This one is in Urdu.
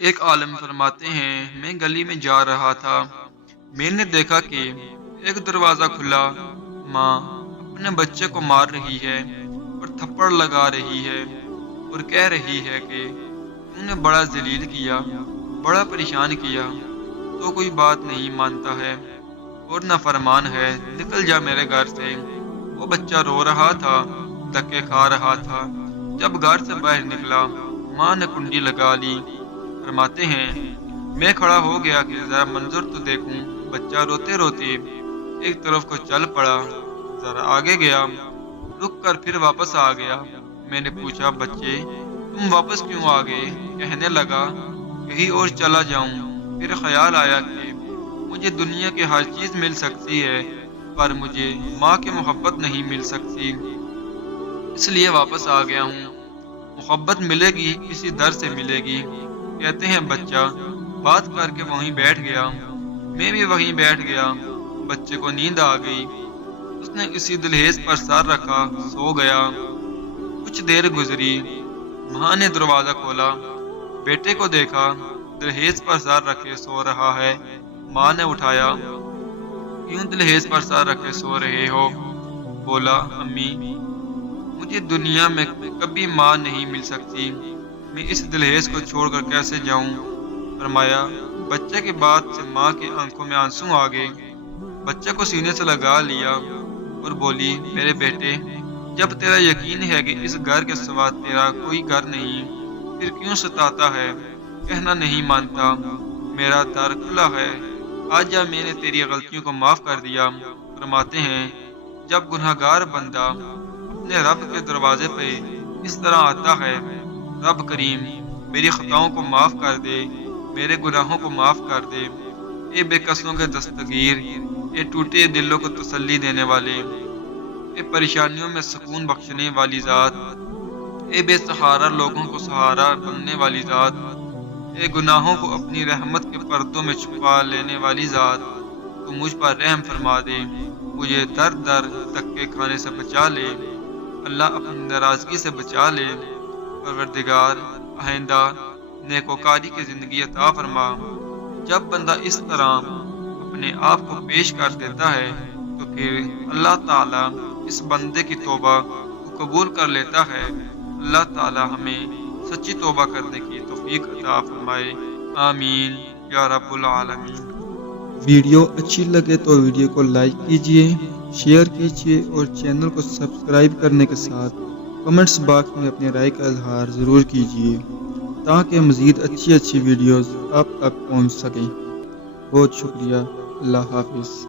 ایک عالم فرماتے ہیں، میں گلی میں جا رہا تھا، میں نے دیکھا کہ ایک دروازہ کھلا، ماں اپنے بچے کو مار رہی ہے اور تھپڑ لگا رہی ہے اور کہہ رہی ہے کہ تم نے بڑا ذلیل کیا، بڑا پریشان کیا، تو کوئی بات نہیں مانتا ہے اور نافرمان ہے، نکل جا میرے گھر سے۔ وہ بچہ رو رہا تھا، دھکے کھا رہا تھا۔ جب گھر سے باہر نکلا، ماں نے کنڈی لگا لی۔ فرماتے ہیں، میں کھڑا ہو گیا کہ ذرا منظر تو دیکھوں۔ بچہ روتے روتے ایک طرف کو چل پڑا، ذرا آگے گیا، رک کر پھر واپس آ گیا۔ میں نے پوچھا، بچے تم واپس کیوں آ گئے؟ کہنے لگا، کہیں اور چلا جاؤں، پھر خیال آیا کہ مجھے دنیا کی ہر چیز مل سکتی ہے پر مجھے ماں کی محبت نہیں مل سکتی، اس لیے واپس آ گیا ہوں۔ محبت ملے گی کسی در سے ملے گی، کہتے ہیں۔ بچہ بات کر کے وہیں بیٹھ گیا، میں بھی وہیں بیٹھ گیا۔ بچے کو نیند آ گئی، اس نے اسی دہلیز پر سر رکھا، سو گیا۔ کچھ دیر گزری، ماں نے دروازہ کھولا، بیٹے کو دیکھا، دہلیز پر سر رکھے سو رہا ہے۔ ماں نے اٹھایا، کیوں دہلیز پر سر رکھے سو رہے ہو؟ بولا، امی مجھے دنیا میں کبھی ماں نہیں مل سکتی، میں اس دہلیز کو چھوڑ کر کیسے جاؤں؟ فرمایا۔ بچے کی بات سے ماں کی آنکھوں میں آنسو آ گئے، بچے کو سینے سے لگا لیا اور بولی، میرے بیٹے جب تیرا یقین ہے کہ اس گھر کے سوا تیرا کوئی گھر نہیں، پھر کیوں ستاتا ہے، کہنا نہیں مانتا؟ میرا در کھلا ہے، آج جب میں نے تیری غلطیوں کو معاف کر دیا۔ فرماتے ہیں، جب گناہگار بندہ اپنے رب کے دروازے پہ اس طرح آتا ہے، رب کریم میری خطاؤں کو معاف کر دے، میرے گناہوں کو معاف کر دے۔ اے بے قصوں کے دستگیر، اے ٹوٹے دلوں کو تسلی دینے والے، اے پریشانیوں میں سکون بخشنے والی ذات، اے بے سہارا لوگوں کو سہارا بننے والی ذات، اے گناہوں کو اپنی رحمت کے پردوں میں چھپا لینے والی ذات، تو مجھ پر رحم فرما دے، مجھے در در دھکے کھانے سے بچا لے، اللہ اپنی ناراضگی سے بچا لے۔ پروردگار آئندہ نیکوکاری کی زندگی عطا فرما۔ جب بندہ اس طرح اپنے آپ کو پیش کر دیتا ہے تو پھر اللہ تعالیٰ اس بندے کی توبہ کو قبول کر لیتا ہے۔ اللہ تعالیٰ ہمیں سچی توبہ کرنے کی توفیق عطا فرمائے، آمین یا رب العالمین۔ ویڈیو اچھی لگے تو ویڈیو کو لائک کیجئے، شیئر کیجئے اور چینل کو سبسکرائب کرنے کے ساتھ کمنٹس باکس میں اپنی رائے کا اظہار ضرور کیجئے تاکہ مزید اچھی ویڈیوز آپ تک پہنچ سکیں۔ بہت شکریہ، اللہ حافظ۔